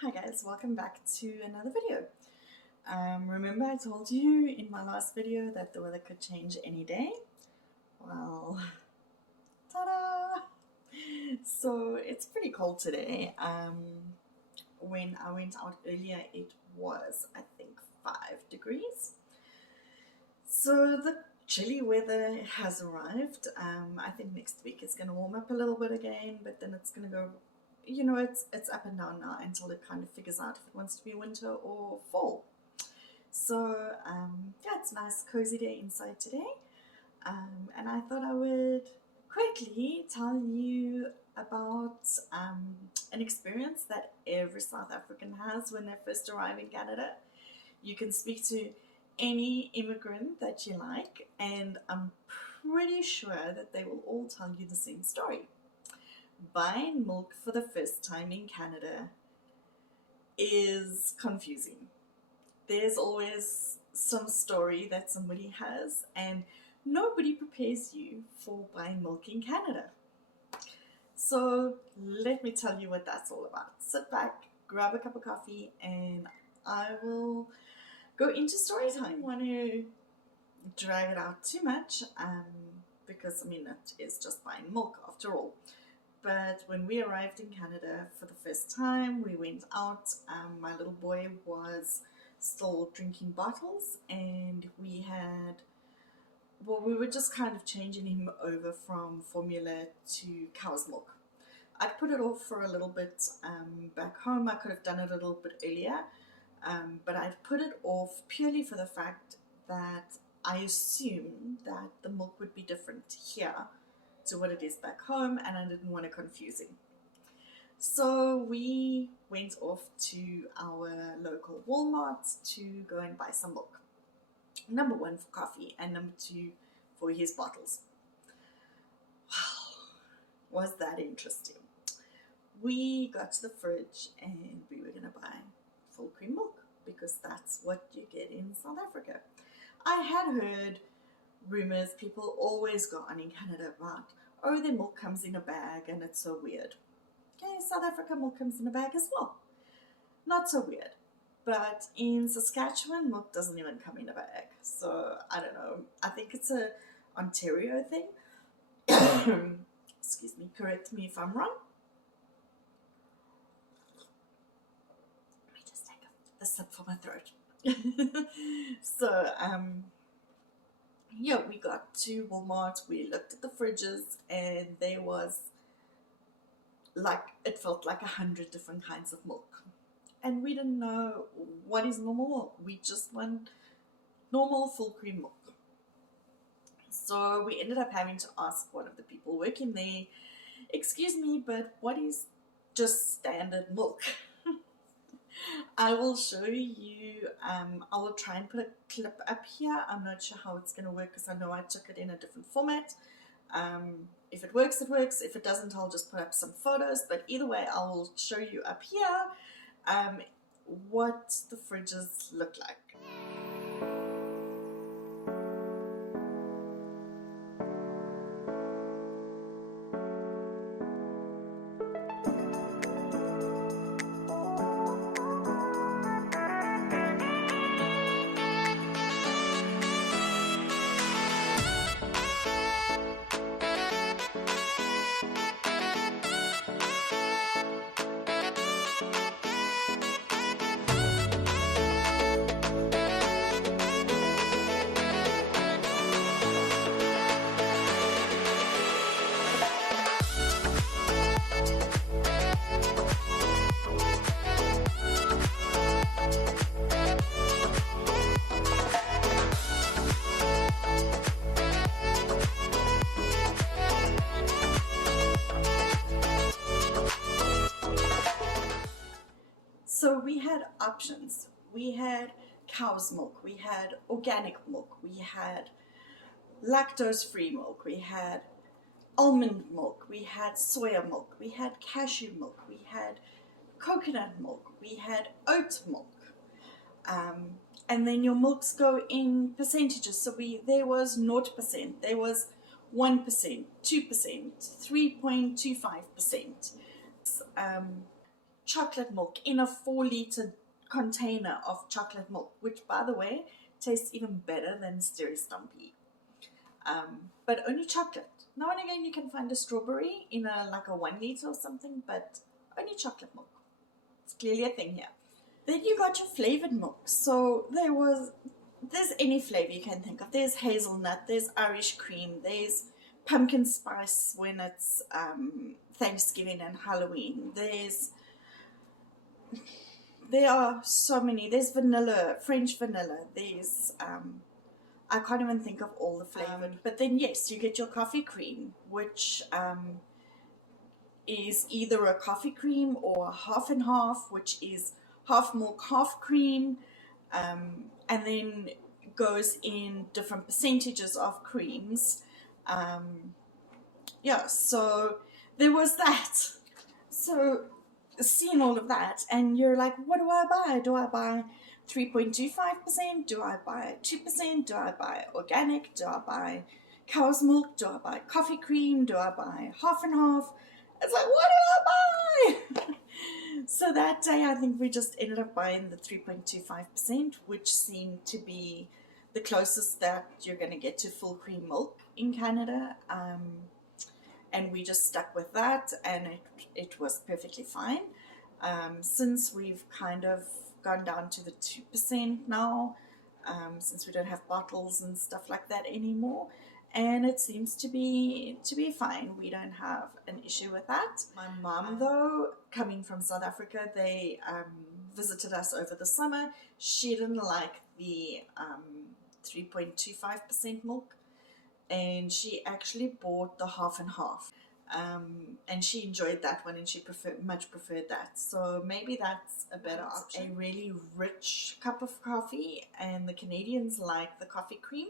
Hi guys, welcome back to another video. Remember I told you in my last video that the weather could change any day? Well, ta-da! So it's pretty cold today. When I went out earlier it was, I think, 5 degrees. So the chilly weather has arrived. I think next week it's going to warm up a little bit again, but then it's going to go, it's up and down now until it kind of figures out if it wants to be winter or fall. So yeah, it's a nice cozy day inside today. And I thought I would quickly tell you about an experience that every South African has when they first arrive in Canada. You can speak to any immigrant that you like, and I'm pretty sure that they will all tell you the same story. Buying milk for the first time in Canada is confusing. There's always some story that somebody has, and nobody prepares you for buying milk in Canada. So let me tell you what that's all about. Sit back, grab a cup of coffee, and I will go into story time. I don't want to drag it out too much because I mean it is just buying milk after all. But when we arrived in Canada for the first time, we went out. My little boy was still drinking bottles, and we were just kind of changing him over from formula to cow's milk. I'd put it off for a little bit back home. I could have done it a little bit earlier, but I'd put it off purely for the fact that I assumed that the milk would be different here to what it is back home, and I didn't want to confuse him. So we went off to our local Walmart to go and buy some milk. Number one for coffee, and number two for his bottles. Wow, was that interesting. We got to the fridge and we were going to buy full cream milk because that's what you get in South Africa. I had heard rumors, people always go on in Canada about, oh, their milk comes in a bag and it's so weird. Okay, South Africa milk comes in a bag as well. Not so weird. But in Saskatchewan, milk doesn't even come in a bag. So, I don't know. I think it's a Ontario thing. Excuse me, correct me if I'm wrong. Let me just take a sip for my throat. So, yeah, we got to Walmart, we looked at the fridges, and there was it felt like 100 different kinds of milk. And we didn't know what is normal milk. We just want normal full cream milk. So we ended up having to ask one of the people working there, excuse me, but what is just standard milk? I will show you, I will try and put a clip up here. I'm not sure how it's going to work because I know I took it in a different format. If it works, it works. If it doesn't, I'll just put up some photos. But either way, I will show you up here what the fridges look like. So we had options. We had cow's milk, we had organic milk, we had lactose-free milk, we had almond milk, we had soya milk, we had cashew milk, we had coconut milk, we had oat milk. And then your milks go in percentages. So there was 0%, there was 1%, 2%, 3.25%. chocolate milk in a 4-liter container of chocolate milk, which, by the way, tastes even better than Sterry Stumpy. But only chocolate. Now and again you can find a strawberry in like a 1 liter or something, but only chocolate milk. It's clearly a thing here. Then you got your flavored milk. So there's any flavor you can think of. There's hazelnut, there's Irish cream, there's pumpkin spice when it's Thanksgiving and Halloween. There are so many. There's vanilla, French vanilla. There's I can't even think of all the flavored. But then yes, you get your coffee cream, which is either a coffee cream or a half and half, which is half milk, half cream, and then goes in different percentages of creams. Yeah, so there was that. So seeing all of that, and you're like, what do I buy? Do I buy 3.25%? Do I buy 2%? Do I buy organic? Do I buy cow's milk? Do I buy coffee cream? Do I buy half and half? It's like, what do I buy? So that day, I think we just ended up buying the 3.25%, which seemed to be the closest that you're going to get to full cream milk in Canada. And we just stuck with that, and it was perfectly fine. Since we've kind of gone down to the 2% now, since we don't have bottles and stuff like that anymore, and it seems to be fine. We don't have an issue with that. My mom, though, coming from South Africa, they visited us over the summer. She didn't like the 3.25% milk, and she actually bought the half and half, and she enjoyed that one, and she much preferred that. So maybe that's a better option. A really rich cup of coffee, and the Canadians like the coffee cream.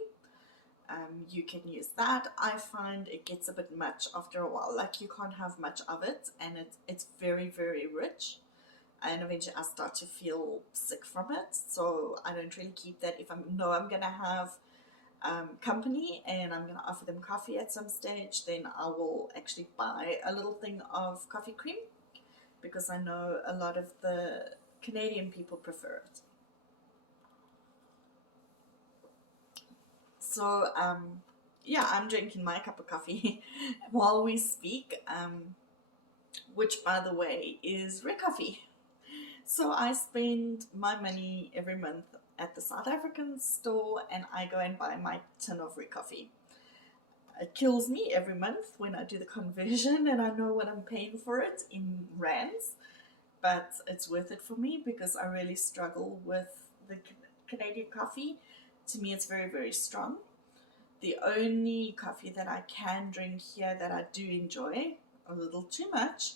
You can use that. I find it gets a bit much after a while. Like, you can't have much of it, and it's very, very rich, and eventually I start to feel sick from it. So I don't really keep that. If I'm gonna have company and I'm going to offer them coffee at some stage, then I will actually buy a little thing of coffee cream, because I know a lot of the Canadian people prefer it. So yeah, I'm drinking my cup of coffee while we speak, which, by the way, is Rare Coffee. So I spend my money every month at the South African store, and I go and buy my tin of Rare Coffee. It kills me every month when I do the conversion and I know what I'm paying for it in rands, but it's worth it for me because I really struggle with the Canadian coffee. To me, it's very, very strong. The only coffee that I can drink here that I do enjoy a little too much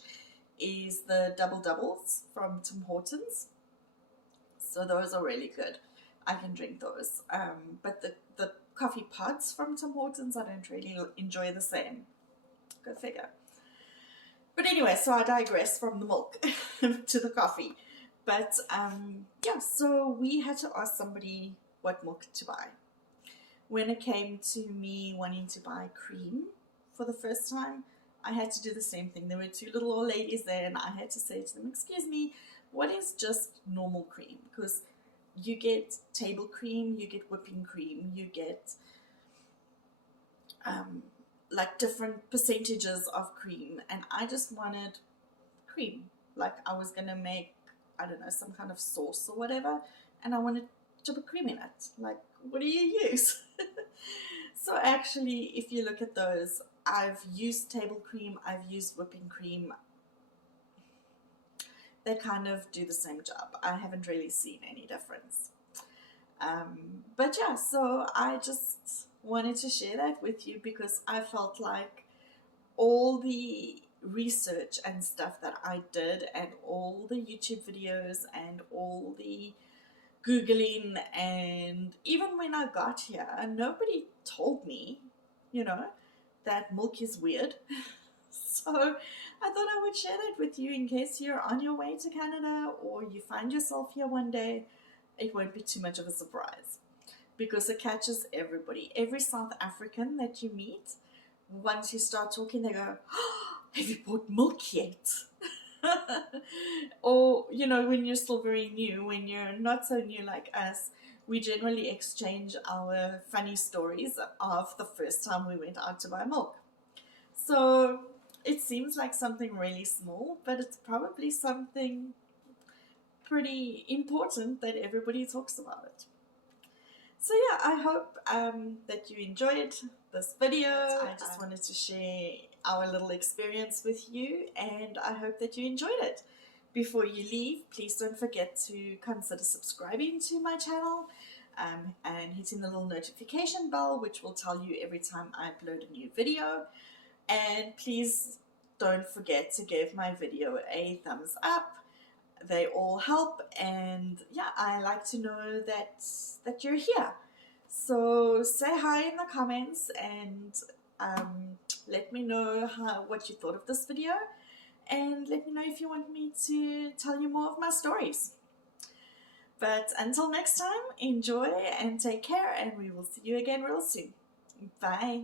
is the double doubles from Tim Hortons. So those are really good. I can drink those. But the coffee pods from Tim Hortons, I don't really enjoy the same. Go figure. But anyway, so I digress from the milk to the coffee. But yeah, so we had to ask somebody what milk to buy. When it came to me wanting to buy cream for the first time, I had to do the same thing. There were two little old ladies there, and I had to say to them, excuse me, what is just normal cream? Because you get table cream, you get whipping cream, you get like different percentages of cream, and I just wanted cream. Like, I was gonna make, I don't know, some kind of sauce or whatever, and I wanted to put cream in it. Like, what do you use? So actually, if you look at those, I've used table cream, I've used whipping cream. They kind of do the same job. I haven't really seen any difference. But yeah, so I just wanted to share that with you because I felt like all the research and stuff that I did, and all the YouTube videos, and all the Googling, and even when I got here, nobody told me, that milk is weird. So I thought I would share that with you in case you're on your way to Canada or you find yourself here one day. It won't be too much of a surprise because it catches everybody. Every South African that you meet, once you start talking, they go, oh, have you bought milk yet? Or, you know, when you're still very new, when you're not so new like us, we generally exchange our funny stories of the first time we went out to buy milk. So it seems like something really small, but it's probably something pretty important that everybody talks about it. So yeah, I hope that you enjoyed this video. I just wanted to share our little experience with you, and I hope that you enjoyed it. Before you leave, please don't forget to consider subscribing to my channel and hitting the little notification bell, which will tell you every time I upload a new video. And please don't forget to give my video a thumbs up. They all help, and yeah, I like to know that you're here. So say hi in the comments and let me know what you thought of this video, and let me know if you want me to tell you more of my stories. But until next time, enjoy and take care, and we will see you again real soon. Bye.